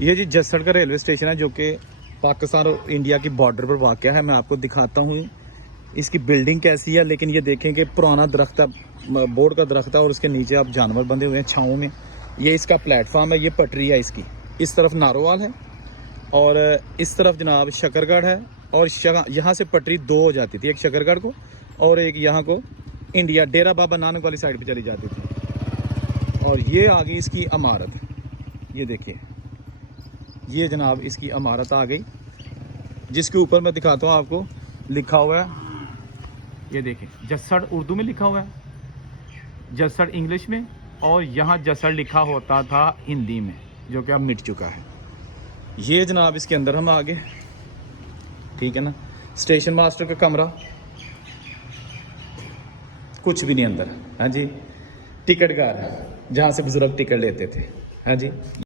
ये जी जसड़ का railway station है जो कि पाकिस्तान और इंडिया की बॉर्डर पर वाक़ है। मैं आपको दिखाता हूँ इसकी बिल्डिंग कैसी है। लेकिन ये देखें कि पुराना दरख्त है, बोर्ड का दरख्त है, और उसके नीचे आप जानवर बंधे हुए हैं छाँव में। ये इसका प्लेटफार्म है, ये पटरी है इसकी। इस तरफ नारोवाल है और इस तरफ जनाब शकरगढ़ है। और यहाँ से पटरी दो हो जाती थी, एक शकरगढ़ को और एक यहाँ को इंडिया डेरा बाबा नानक वाली साइड पे चली जाती थी। और ये आ गई इसकी इमारत, ये देखिए, ये जनाब इसकी इमारत आ गई, जिसके ऊपर मैं दिखाता हूँ आपको, लिखा हुआ है, ये देखिए जसड़ उर्दू में लिखा हुआ है, जसड़ इंग्लिश में, और यहाँ जसड़ लिखा होता था हिंदी में, जो कि अब मिट चुका है। ये जनाब इसके अंदर हम आ गए, ठीक है ना। स्टेशन मास्टर का कमरा, कुछ भी नहीं अंदर। हाँ जी, टिकट घर, जहाँ से बुजुर्ग टिकट लेते थे। हाँ जी।